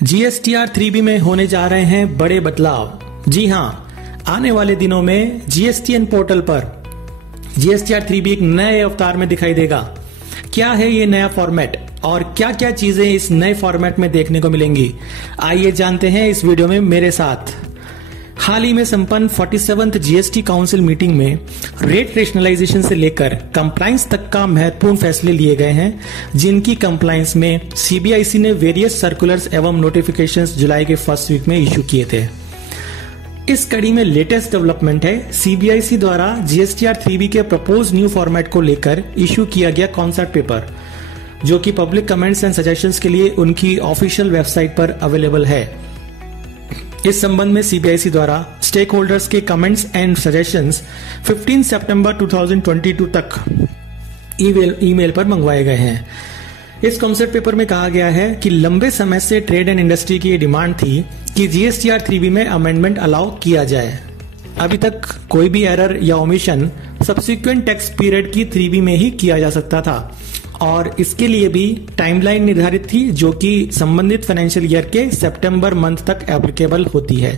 GSTR 3B में होने जा रहे हैं बड़े बदलाव। जी हां, आने वाले दिनों में जीएसटीएन पोर्टल पर जीएसटीआर 3B एक नए अवतार में दिखाई देगा। क्या है ये नया फॉर्मेट और क्या क्या चीजें इस नए फॉर्मेट में देखने को मिलेंगी, आइए जानते हैं इस वीडियो में मेरे साथ। हाल ही में संपन्न 47th जीएसटी काउंसिल मीटिंग में रेट रेशनलाइजेशन से लेकर कंप्लायंस तक का महत्वपूर्ण फैसले लिए गए हैं, जिनकी कंप्लायंस में सीबीआईसी ने वेरियस सर्कुलर्स एवं नोटिफिकेशंस जुलाई के फर्स्ट वीक में इशू किए थे। इस कड़ी में लेटेस्ट डेवलपमेंट है, सीबीआईसी द्वारा जीएसटीआर 3B के प्रपोज न्यू फॉर्मेट को लेकर इशू किया गया कॉन्सेप्ट पेपर, जो कि पब्लिक कमेंट्स एंड सजेशंस के लिए उनकी ऑफिशियल वेबसाइट पर अवेलेबल है। इस संबंध में सीबीआईसी द्वारा स्टेक होल्डर्स के कमेंट्स एंड सजेशंस 15 सितंबर 2022 तक ईमेल पर मंगवाए गए हैं। इस कॉन्सेप्ट पेपर में कहा गया है कि लंबे समय से ट्रेड एंड इंडस्ट्री की डिमांड थी कि जीएसटीआर 3B में अमेंडमेंट अलाउ किया जाए। अभी तक कोई भी एरर या ओमिशन सब्सिक्वेंट टैक्स पीरियड की 3B में ही किया जा सकता था और इसके लिए भी टाइमलाइन निर्धारित थी, जो कि संबंधित फाइनेंशियल ईयर के सितंबर मंथ तक एप्लीकेबल होती है।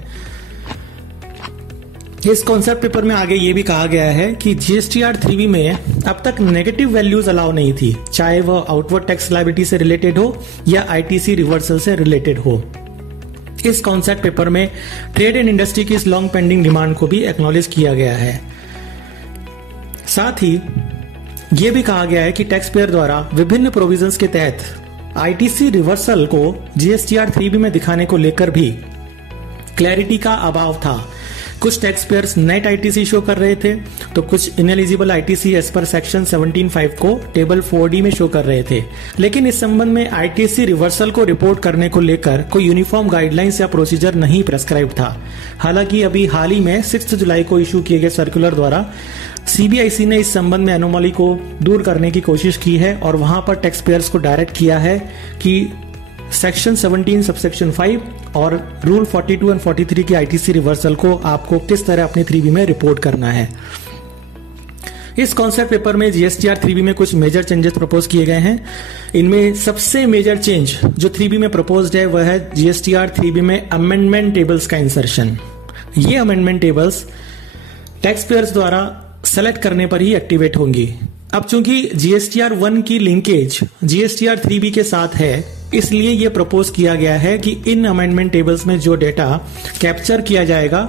इस कॉन्सेप्ट पेपर में आगे ये भी कहा गया है कि जीएसटीआर 3B में अब तक नेगेटिव वैल्यूज अलाउ नहीं थी, चाहे वह आउटवर्ड टैक्स लायबिलिटी से रिलेटेड हो या आईटीसी रिवर्सल से रिलेटेड हो। इस कॉन्सेप्ट पेपर में ट्रेड एंड इंडस्ट्री की इस लॉन्ग पेंडिंग डिमांड को भी एक्नॉलेज किया गया है। साथ ही ये भी कहा गया है कि टैक्स पेयर द्वारा विभिन्न प्रोविजंस के तहत आईटीसी रिवर्सल को जीएसटीआर 3B में दिखाने को लेकर भी क्लैरिटी का अभाव था। कुछ tax payers net ITC show कर रहे थे, तो कुछ ineligible ITC as per section 17(5) को टेबल 4D में शो कर रहे थे। लेकिन इस संबंध में आईटीसी रिवर्सल को रिपोर्ट करने को लेकर कोई यूनिफॉर्म गाइडलाइंस या प्रोसीजर नहीं प्रेस्क्राइब था। हालांकि अभी हाल ही में 6 जुलाई को इशू किए गए सर्कुलर द्वारा सीबीआईसी ने इस संबंध में एनोमली को दूर करने की कोशिश की है और वहां पर टैक्स पेयर्स को डायरेक्ट किया है कि सेक्शन 17 सबसेक्शन 5 और रूल 42 एंड 43 की आईटीसी रिवर्सल को आपको किस तरह अपनी 3B में रिपोर्ट करना है। इस कॉन्सेप्ट पेपर में जीएसटीआर 3B में कुछ मेजर चेंजेस प्रपोज किए गए हैं। इनमें सबसे मेजर चेंज जो 3B में प्रपोज्ड है वह है जीएसटीआर 3B में अमेंडमेंट टेबल्स का इंसर्शन। ये अमेंडमेंट टेबल्स टैक्स पेयर्स द्वारा सेलेक्ट करने पर ही एक्टिवेट होंगी। अब चूंकि जीएसटीआर 1 की लिंकेज जीएसटीआर 3B के साथ है, इसलिए यह प्रपोज किया गया है कि इन अमेंडमेंट टेबल्स में जो डेटा कैप्चर किया जाएगा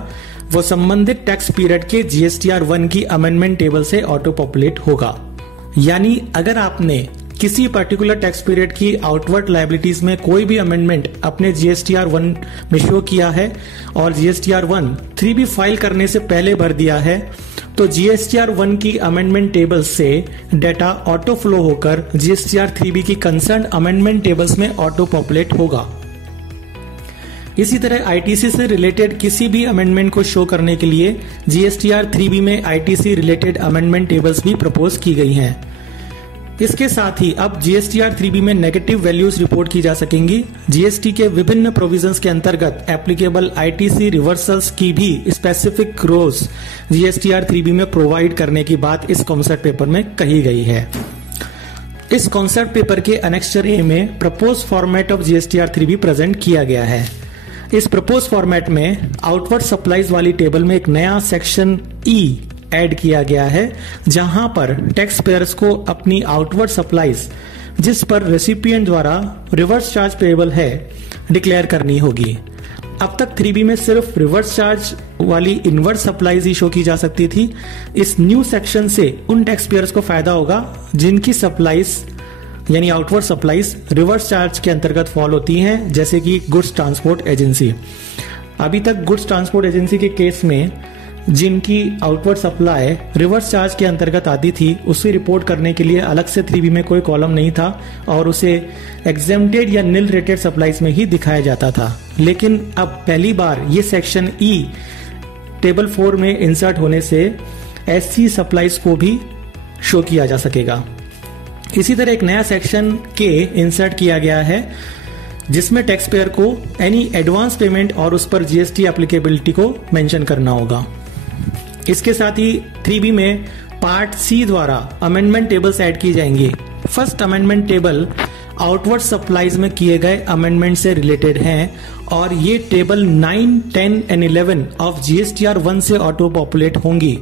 वो संबंधित टैक्स पीरियड के जीएसटीआर 1 की अमेंडमेंट टेबल से ऑटो पॉपुलेट होगा। यानी अगर आपने किसी पर्टिकुलर टैक्स पीरियड की आउटवर्ड लायबिलिटीज में कोई भी अमेंडमेंट अपने जीएसटीआर 1 में शो किया है और जीएसटीआर 1 3B फाइल करने से पहले भर दिया है, तो जीएसटीआर 1 की अमेंडमेंट टेबल्स से डेटा ऑटो फ्लो होकर जीएसटीआर 3B की कंसर्न अमेंडमेंट टेबल्स में ऑटो पॉपुलेट होगा। इसी तरह आईटीसी से रिलेटेड किसी भी अमेंडमेंट को शो करने के लिए जीएसटीआर 3B में आईटीसी रिलेटेड अमेंडमेंट टेबल्स भी प्रपोज की गई हैं। इसके साथ ही अब जीएसटीआर 3B में नेगेटिव वैल्यूज रिपोर्ट की जा सकेंगी। जीएसटी के विभिन्न प्रोविजंस के अंतर्गत एप्लीकेबल आईटीसी रिवर्सल्स की भी स्पेसिफिक रोज जीएसटीआर 3B में प्रोवाइड करने की बात इस कॉन्सेप्ट पेपर में कही गई है। इस कॉन्सेप्ट पेपर के एनेक्स्चर ए में propose format of GSTR 3B present किया गया है। इस प्रपोज फॉर्मेट में आउटवर्ड सप्लाईज वाली टेबल में एक नया सेक्शन ई ऐड किया गया है, जहां पर टैक्स पेयर्स को अपनी आउटवर्ड सप्लाईज जिस पर रेसिपिएंट द्वारा रिवर्स चार्ज पेएबल है डिक्लेयर करनी होगी। अब तक 3B में सिर्फ रिवर्स चार्ज वाली इनवर्ड सप्लाईज ही शो की जा सकती थी। इस न्यू सेक्शन से उन टैक्स पेयर्स को फायदा होगा जिनकी सप्लाईज यानी आउटवर्ड सप्लाईज रिवर्स चार्ज के अंतर्गत फॉल होती हैं, जैसे कि गुड्स ट्रांसपोर्ट एजेंसी। अभी तक गुड्स ट्रांसपोर्ट एजेंसी के केस में जिनकी आउटवर्ड सप्लाई रिवर्स चार्ज के अंतर्गत आती थी, उसे रिपोर्ट करने के लिए अलग से 3B में कोई कॉलम नहीं था और उसे एग्जेम्प्टेड या निल रेटेड सप्लाईज में ही दिखाया जाता था। लेकिन अब पहली बार ये सेक्शन ई टेबल 4 में इंसर्ट होने से ऐसी सप्लाईज को भी शो किया जा सकेगा। इसी तरह एक नया सेक्शन के इंसर्ट किया गया है, जिसमें टैक्स पेयर को एनी एडवांस पेमेंट और उस पर जीएसटी एप्लीकेबिलिटी को मेंशन करना होगा। इसके साथ ही 3B में पार्ट सी द्वारा अमेंडमेंट टेबल्स ऐड की जाएंगी। First amendment table outward supplies में किए गए अमेंडमेंट से रिलेटेड हैं और ये टेबल 9, 10 एंड 11 ऑफ जीएसटीआर 1 से ऑटो पॉपुलेट होंगी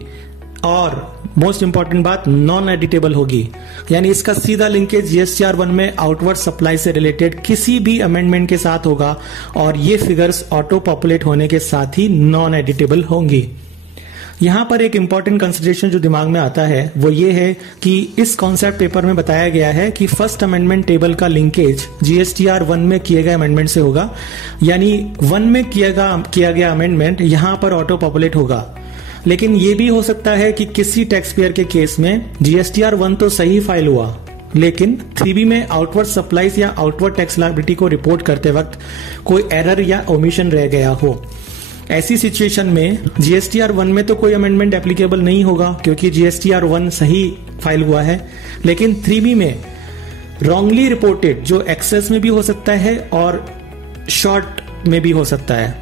और मोस्ट इंपॉर्टेंट बात नॉन एडिटेबल होगी। यानी इसका सीधा लिंकेज जीएसटीआर 1 में आउटवर्ड सप्लाई से रिलेटेड किसी भी अमेंडमेंट के साथ होगा और ये फिगर्स ऑटो पॉपुलेट होने के साथ ही नॉन एडिटेबल होंगी। यहां पर एक इंपॉर्टेंट कंसिडरेशन जो दिमाग में आता है वो ये है कि इस कॉन्सेप्ट पेपर में बताया गया है कि फर्स्ट अमेंडमेंट टेबल का लिंकेज जीएसटीआर 1 में किए गए अमेंडमेंट से होगा, यानी 1 में किया गया अमेंडमेंट यहां पर ऑटो पॉपुलेट होगा। लेकिन ये भी हो सकता है कि किसी टैक्स पेयर के केस में जीएसटीआर 1 तो सही फाइल हुआ लेकिन 3B में आउटवर्ड सप्लाईज या आउटवर्ड टैक्स लायबिलिटी को रिपोर्ट करते वक्त कोई एरर या ओमिशन रह गया हो। ऐसी सिचुएशन में जीएसटीआर 1 में तो कोई अमेंडमेंट एप्लीकेबल नहीं होगा क्योंकि जीएसटीआर 1 सही फाइल हुआ है, लेकिन 3B में रॉन्गली रिपोर्टेड जो एक्सेस में भी हो सकता है और शॉर्ट में भी हो सकता है,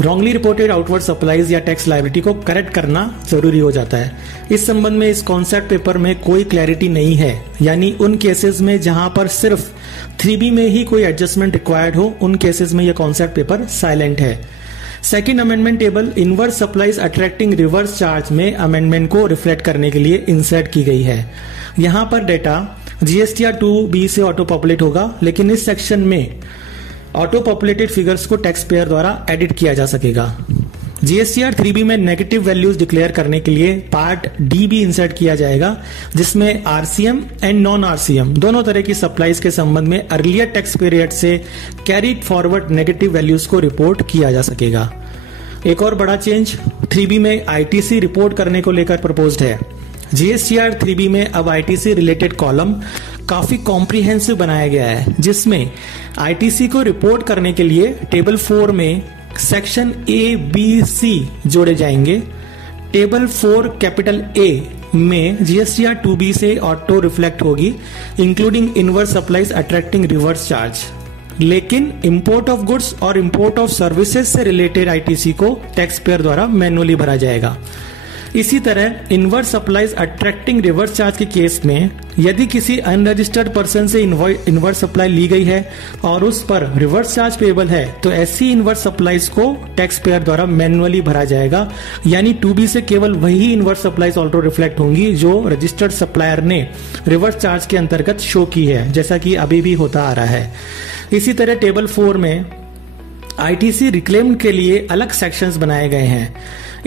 रॉन्गली रिपोर्टेड आउटवर्ड सप्लाईज या टैक्स लायबिलिटी को करेक्ट करना जरूरी हो जाता है। इस संबंध में इस कॉन्सेप्ट पेपर में कोई क्लैरिटी नहीं है, यानी उन केसेस में जहां पर सिर्फ 3B में ही कोई एडजस्टमेंट रिक्वायर्ड हो उन केसेस में यह कॉन्सेप्ट पेपर साइलेंट है। Second amendment table inverse supplies attracting reverse charge में अमेंडमेंट को रिफ्लेक्ट करने के लिए इंसर्ट की गई है। यहां पर डेटा जीएसटीआर 2B से ऑटो पॉपुलेट होगा, लेकिन इस सेक्शन में ऑटो पॉपुलेटेड फिगर्स को टैक्स पेयर द्वारा एडिट किया जा सकेगा। जीएसटीआर 3B में नेगेटिव वैल्यूज डिक्लेयर करने के लिए पार्ट डी भी इंसर्ट किया जाएगा, जिसमें आरसीएम एंड नॉन आरसीएम दोनों तरह की सप्लाईज के संबंध में अर्लियर टैक्स पीरियड से कैरीड फॉरवर्ड नेगेटिव वैल्यूज को रिपोर्ट किया जा सकेगा। एक और बड़ा चेंज 3B में आईटीसी रिपोर्ट करने को लेकर प्रपोज्ड है। जीएसटीआर 3B में अब आईटीसी रिलेटेड कॉलम काफी कॉम्प्रिहेंसिव बनाया गया है, जिसमें आईटीसी को रिपोर्ट करने के लिए टेबल 4 में सेक्शन ए बी सी जोड़े जाएंगे। टेबल 4 कैपिटल ए में जीएसटीआर 2B से ऑटो रिफ्लेक्ट होगी, including inverse supplies attracting reverse charge, लेकिन इंपोर्ट ऑफ गुड्स और इंपोर्ट ऑफ सर्विसेज से रिलेटेड आईटीसी को टैक्स पेयर द्वारा मैनुअली भरा जाएगा। इसी तरह inverse supplies attracting reverse charge के केस में यदि किसी अनरजिस्टर्ड पर्सन से इनवर्स सप्लाई ली गई है और उस पर रिवर्स चार्ज पेएबल है तो ऐसी इनवर्स सप्लाईज को टैक्स पेयर द्वारा मैनुअली भरा जाएगा, यानी 2B से केवल वही इनवर्स सप्लाईज ऑटो रिफ्लेक्ट होंगी जो रजिस्टर्ड सप्लायर ने रिवर्स चार्ज के अंतर्गत शो की है, जैसा कि अभी भी होता आ रहा है। इसी तरह टेबल 4 में आईटीसी रिक्लेम के लिए अलग सेक्शंस बनाए गए हैं।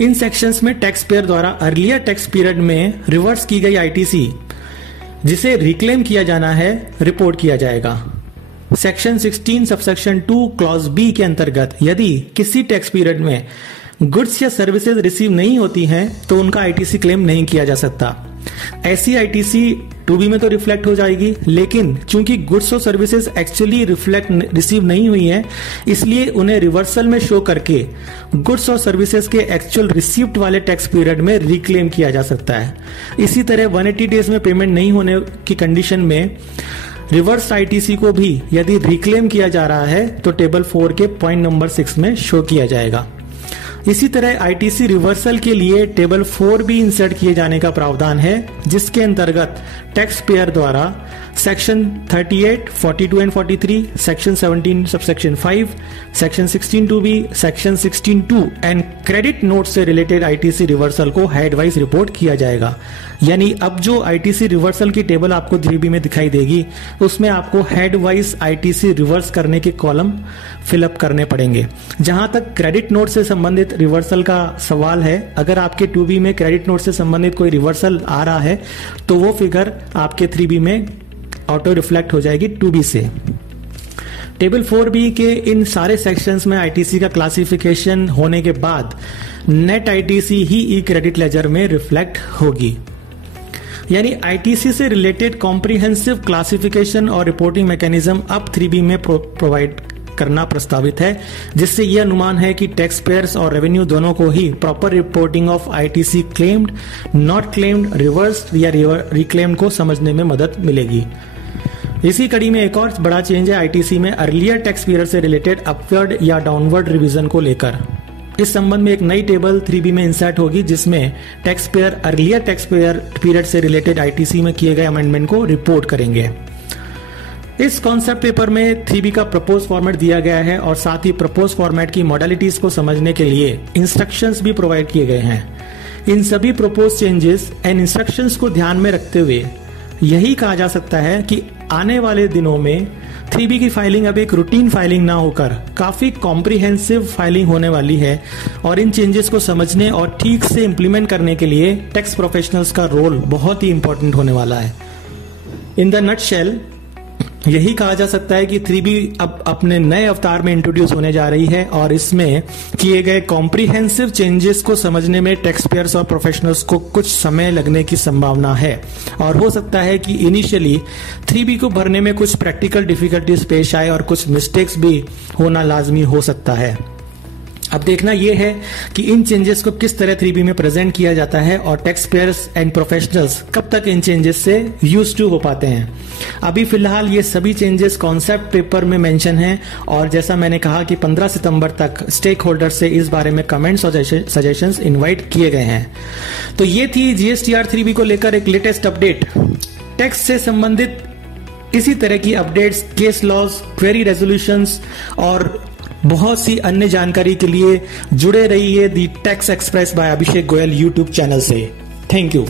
इन सेक्शंस में टैक्स पेयर द्वारा अर्लियर टैक्स पीरियड में रिवर्स की गई आईटीसी जिसे रिक्लेम किया जाना है रिपोर्ट किया जाएगा। सेक्शन 16 सबसेक्शन 2 क्लॉज बी के अंतर्गत यदि किसी टैक्स पीरियड में गुड्स या सर्विसेज रिसीव नहीं होती हैं तो उनका आईटीसी क्लेम नहीं किया जा सकता। ऐसी आईटीसी 2B में तो रिफ्लेक्ट हो जाएगी, लेकिन चूंकि गुड्स और सर्विसेज एक्चुअली रिसीव नहीं हुई हैं, इसलिए उन्हें रिवर्सल में शो करके गुड्स और सर्विसेज के एक्चुअल रिसीव्ड वाले टैक्स पीरियड में रिक्लेम किया जा सकता है। इसी तरह 180 डेज में पेमेंट नहीं होने की कंडीशन में रिवर्स आईटीसी को भी यदि रिक्लेम किया जा रहा है तो टेबल 4 के पॉइंट नंबर 6 में शो किया जाएगा। इसी तरह आईटीसी रिवर्सल के लिए टेबल 4 भी इंसर्ट किए जाने का प्रावधान है, जिसके अंतर्गत टैक्स पेयर द्वारा section 38, 42 and 43, section 17 subsection 5, section 16(2)(b), section 16(2) and credit note से रिलेटेड आईटीसी रिवर्सल को हेड वाइज रिपोर्ट किया जाएगा। यानी अब जो आईटीसी रिवर्सल की टेबल आपको 3B में दिखाई देगी उसमें आपको हेड वाइज आईटीसी रिवर्स करने के कॉलम फिलअप करने पड़ेंगे। जहां तक क्रेडिट नोट से संबंधित रिवर्सल का सवाल है, अगर आपके 2B में क्रेडिट नोट से संबंधित कोई रिवर्सल आ रहा है तो वो फिगर आपके 3B में ऑटो रिफ्लेक्ट हो जाएगी 2B से। टेबल 4B के इन सारे सेक्शंस में आईटीसी का क्लासिफिकेशन होने के बाद नेट आईटीसी ही ई क्रेडिट लेजर में रिफ्लेक्ट होगी। यानी आईटीसी से रिलेटेड कॉम्प्रिहेंसिव क्लासिफिकेशन और रिपोर्टिंग मैकेनिज्म अब 3B में प्रोवाइड करना प्रस्तावित है, जिससे यह अनुमान है कि टैक्स पेयर्स और रेवेन्यू दोनों को ही proper reporting of ITC claimed, not claimed, reverse या रिक्लेम्ड को समझने में मदद मिलेगी। इसी कड़ी में एक और बड़ा चेंज है आईटीसी में अर्लियर टैक्स पीरियड से रिलेटेड अपवर्ड या डाउनवर्ड रिवीजन को लेकर। इस संबंध में एक नई टेबल 3B में इंसर्ट होगी, जिसमें tax payer earlier tax period से रिलेटेड आईटीसी में किए गए अमेंडमेंट को रिपोर्ट करेंगे। इस कॉन्सेप्ट पेपर में 3B का प्रपोज फॉर्मेट दिया गया है और साथ ही प्रपोज फॉर्मेट की मॉडलिटीज को समझने के लिए इंस्ट्रक्शंस भी प्रोवाइड किए गए हैं। इन सभी प्रपोज चेंजेस एंड इंस्ट्रक्शंस को ध्यान में रखते हुए यही कहा जा सकता है कि आने वाले दिनों में 3B की फाइलिंग अब एक रूटीन फाइलिंग ना होकर काफी कॉम्प्रिहेंसिव फाइलिंग होने वाली है और इन चेंजेस को समझने और ठीक से इंप्लीमेंट करने के लिए टैक्स प्रोफेशनल्स का रोल बहुत ही इंपॉर्टेंट होने वाला है। इन द नटशेल यही कहा जा सकता है कि 3B अब अपने नए अवतार में इंट्रोड्यूस होने जा रही है और इसमें किए गए कॉम्प्रिहेंसिव चेंजेस को समझने में टैक्स पेयर्स और प्रोफेशनल्स को कुछ समय लगने की संभावना है और हो सकता है कि इनिशियली 3B को भरने में कुछ प्रैक्टिकल डिफिकल्टीज पेश आए और कुछ मिस्टेक्स भी होना लाजमी हो सकता है। अब देखना यह है कि इन चेंजेस को किस तरह 3B में प्रेजेंट किया जाता है और टैक्स पेयर्स एंड प्रोफेशनल्स कब तक इन चेंजेस से यूज्ड टू हो पाते हैं। अभी फिलहाल ये सभी चेंजेस कॉन्सेप्ट पेपर में मेंशन हैं और जैसा मैंने कहा कि 15 सितंबर तक स्टेक होल्डर से इस बारे में कमेंट्स और सजेशंस इनवाइट किए गए हैं। तो ये थी GSTR 3B को लेकर एक लेटेस्ट अपडेट। टैक्स से संबंधित इसी तरह की updates, case laws, query resolutions और बहुत सी अन्य जानकारी के लिए जुड़े रहिए the tax express by Abhishek Goyal YouTube channel से। Thank you.